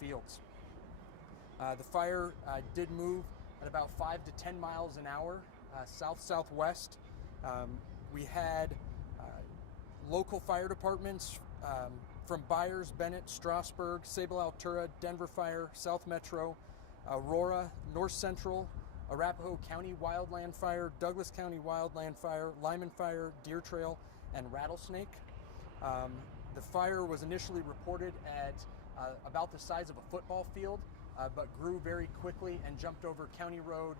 fields. The fire did move at about 5 to 10 miles an hour south-southwest. We had local fire departments from Byers, Bennett, Strasburg, Sable Altura, Denver Fire, South Metro, Aurora, North Central, Arapahoe County Wildland Fire, Douglas County Wildland Fire, Lyman Fire, Deer Trail, and Rattlesnake. The fire was initially reported at about the size of a football field, but grew very quickly and jumped over County Road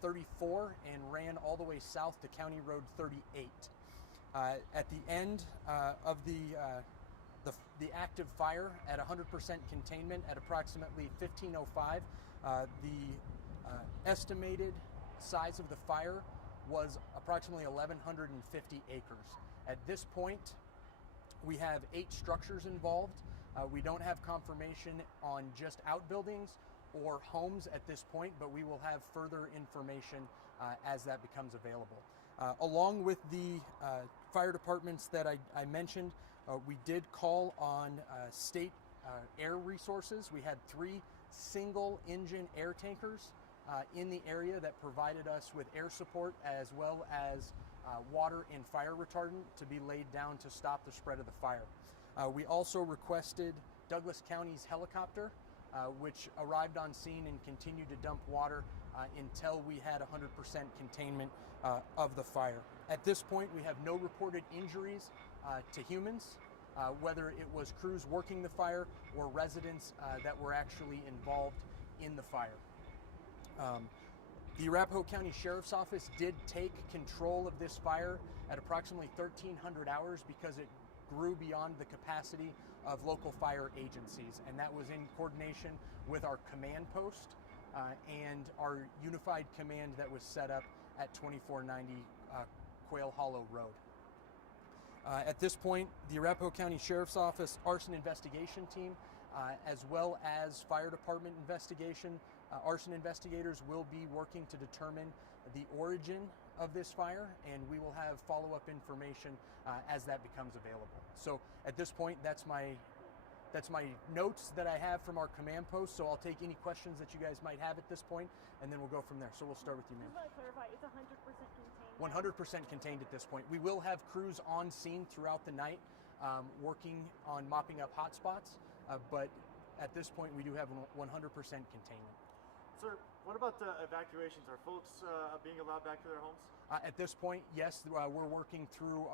34 and ran all the way south to County Road 38. At the end of the active fire at 100% containment at approximately 15:05, the estimated size of the fire was approximately 1,150 acres. At this point, we have 8 structures involved. We don't have confirmation on just outbuildings or homes at this point, but we will have further information as that becomes available. Along with the fire departments that I mentioned, we did call on state air resources. We had 3 single engine air tankers in the area that provided us with air support as well as water and fire retardant to be laid down to stop the spread of the fire. We also requested Douglas County's helicopter, which arrived on scene and continued to dump water until we had 100% containment of the fire. At this point, we have no reported injuries to humans, whether it was crews working the fire or residents that were actually involved in the fire. The Arapahoe County Sheriff's Office did take control of this fire at approximately 1,300 hours because it grew beyond the capacity of local fire agencies, and that was in coordination with our command post and our unified command that was set up at 2490 Quailhollow Road. At this point, the Arapahoe County Sheriff's Office arson investigation team, as well as fire department investigation, arson investigators will be working to determine the origin of this fire, and we will have follow-up information as that becomes available. So at this point, that's my notes that I have from our command post, so I'll take any questions that you guys might have at this point, and then we'll go from there. So we'll start with you, ma'am. Just want to clarify, it's 100% contained? 100% contained at this point. We will have crews on scene throughout the night working on mopping up hot spots, but at this point we do have 100% containment. Sir, what about evacuations? Are folks being allowed back to their homes? At this point, yes, we're working through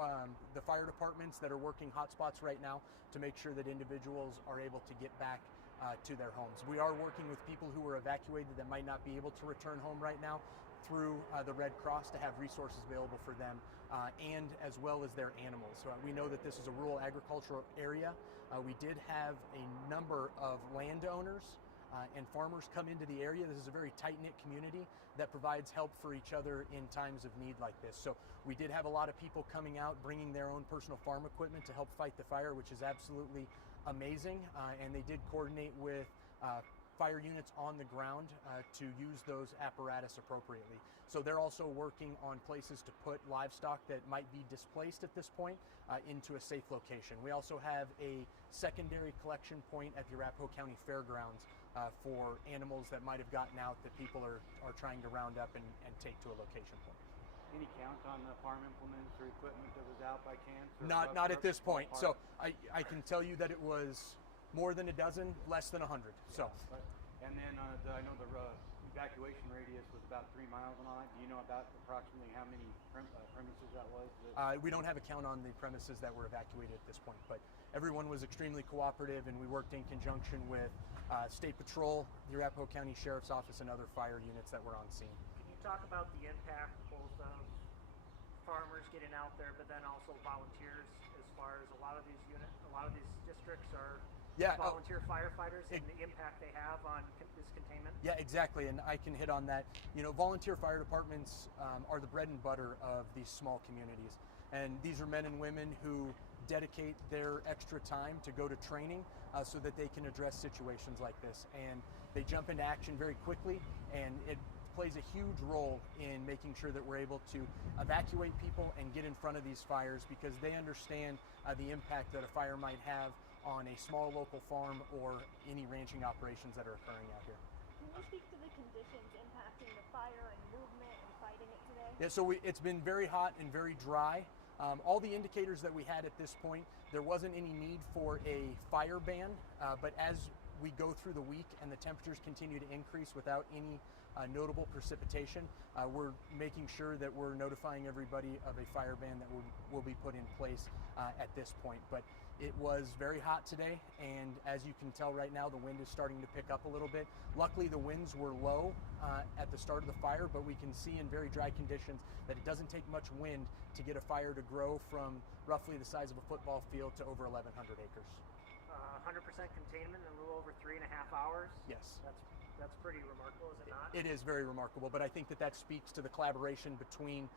the fire departments that are working hotspots right now to make sure that individuals are able to get back to their homes. We are working with people who were evacuated that might not be able to return home right now through the Red Cross to have resources available for them and as well as their animals. So we know that this is a rural agricultural area. We did have a number of landowners and farmers come into the area. This is a very tight-knit community that provides help for each other in times of need like this. So we did have a lot of people coming out, bringing their own personal farm equipment to help fight the fire, which is absolutely amazing. And they did coordinate with fire units on the ground to use those apparatus appropriately. So they're also working on places to put livestock that might be displaced at this point into a safe location. We also have a secondary collection point at the Arapahoe County Fairgrounds for animals that might have gotten out that people are trying to round up and take to a location point. Any count on the farm implements or equipment that was out by chance? Not at this point. So I can tell you that it was more than a dozen, less than 100. So. And then I know the evacuation radius was about 3 miles and all that. Do you know about approximately how many premises that was? We don't have a count on the premises that were evacuated at this point, but everyone was extremely cooperative, and we worked in conjunction with State Patrol, the Arapahoe County Sheriff's Office, and other fire units that were on scene. Can you talk about the impact both of farmers getting out there, but then also volunteers, as far as a lot of these districts are volunteer firefighters and the impact they have on this containment? Yeah, exactly, and I can hit on that. You know, volunteer fire departments are the bread and butter of these small communities, and these are men and women who dedicate their extra time to go to training so that they can address situations like this, and they jump into action very quickly, and it plays a huge role in making sure that we're able to evacuate people and get in front of these fires, because they understand the impact that a fire might have on a small local farm or any ranching operations that are occurring out here. Can you speak to the conditions impacting the fire and movement and fighting it today? Yeah, so it's been very hot and very dry. All the indicators that we had at this point, there wasn't any need for a fire ban, but as we go through the week and the temperatures continue to increase without any notable precipitation, we're making sure that we're notifying everybody of a fire ban that will be put in place at this point. But it was very hot today, and as you can tell right now, the wind is starting to pick up a little bit. Luckily, the winds were low at the start of the fire, but we can see in very dry conditions that it doesn't take much wind to get a fire to grow from roughly the size of a football field to over 1,100 acres. 100% containment in a little over 3.5 hours. Yes. That's pretty remarkable, is it not? It is very remarkable, but I think that speaks to the collaboration between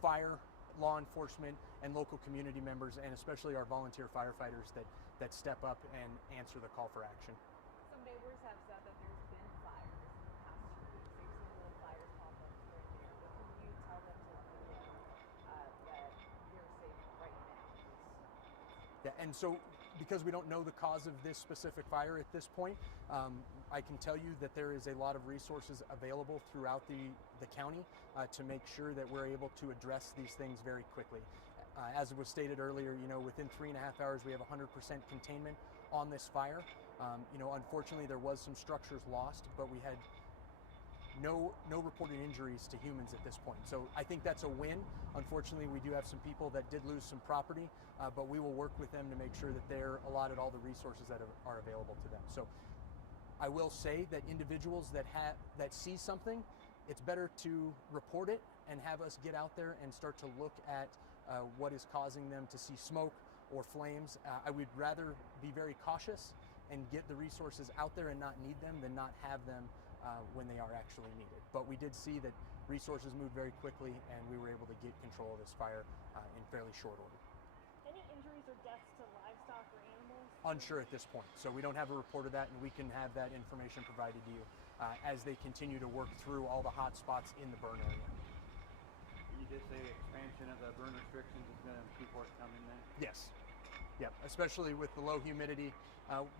fire, law enforcement, and local community members, and especially our volunteer firefighters that step up and answer the call for action. Some neighbors have said that there's been fires in the past 2 weeks. They've seen little fires pop up here and there. What can you tell them to do that you're safe right now? Yeah, and so because we don't know the cause of this specific fire at this point, I can tell you that there is a lot of resources available throughout the county to make sure that we're able to address these things very quickly. As was stated earlier, within 3.5 hours we have 100% containment on this fire. Unfortunately there was some structures lost, but we had no reported injuries to humans at this point. So I think that's a win. Unfortunately, we do have some people that did lose some property, but we will work with them to make sure that they're allotted all the resources that are available to them. So I will say that individuals that see something, it's better to report it and have us get out there and start to look at what is causing them to see smoke or flames. I would rather be very cautious and get the resources out there and not need them than not have them when they are actually needed. But we did see that resources moved very quickly and we were able to get control of this fire in fairly short order. Any injuries or deaths to livestock or animals? Unsure at this point. So we don't have a report of that, and we can have that information provided to you as they continue to work through all the hot spots in the burn area. You did say expansion of the burn restrictions is going to be forthcoming then? Yes. Yep, especially with the low humidity.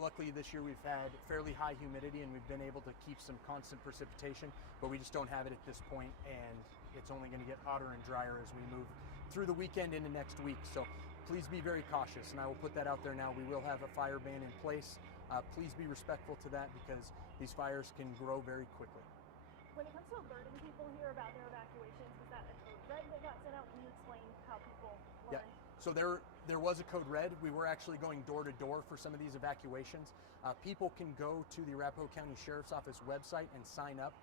Luckily this year we've had fairly high humidity and we've been able to keep some constant precipitation, but we just don't have it at this point, and it's only going to get hotter and drier as we move through the weekend into next week. So please be very cautious, and I will put that out there now. We will have a fire ban in place. Please be respectful to that because these fires can grow very quickly. When it comes to alerting people here about their evacuations, was that a code red that got sent out? Can you explain how people learn? Yeah. So there was a code red. We were actually going door to door for some of these evacuations. People can go to the Arapahoe County Sheriff's Office website and sign up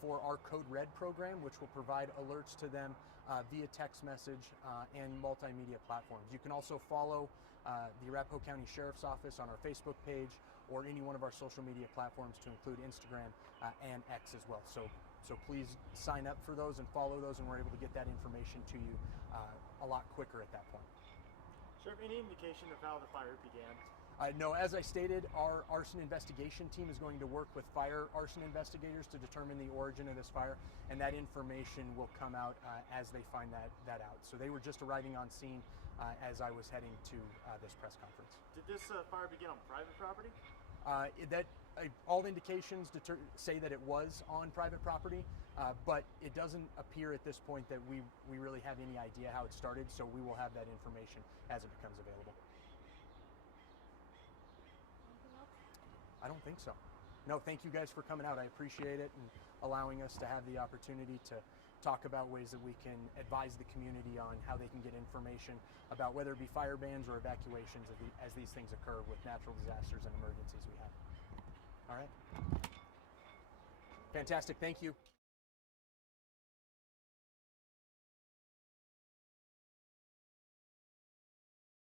for our code red program, which will provide alerts to them via text message and multimedia platforms. You can also follow the Arapahoe County Sheriff's Office on our Facebook page or any one of our social media platforms, to include Instagram and X as well. So please sign up for those and follow those, and we're able to get that information to you a lot quicker at that point. Sheriff, any indication of how the fire began? No, as I stated, our arson investigation team is going to work with fire arson investigators to determine the origin of this fire, and that information will come out as they find that out. So they were just arriving on scene as I was heading to this press conference. Did this fire begin on private property? All indications say that it was on private property, but it doesn't appear at this point that we really have any idea how it started, so we will have that information as it becomes available. Anything else? I don't think so. No, thank you guys for coming out. I appreciate it and allowing us to have the opportunity to talk about ways that we can advise the community on how they can get information about whether it be fire bans or evacuations as these things occur with natural disasters and emergencies we have. All right. Fantastic. Thank you.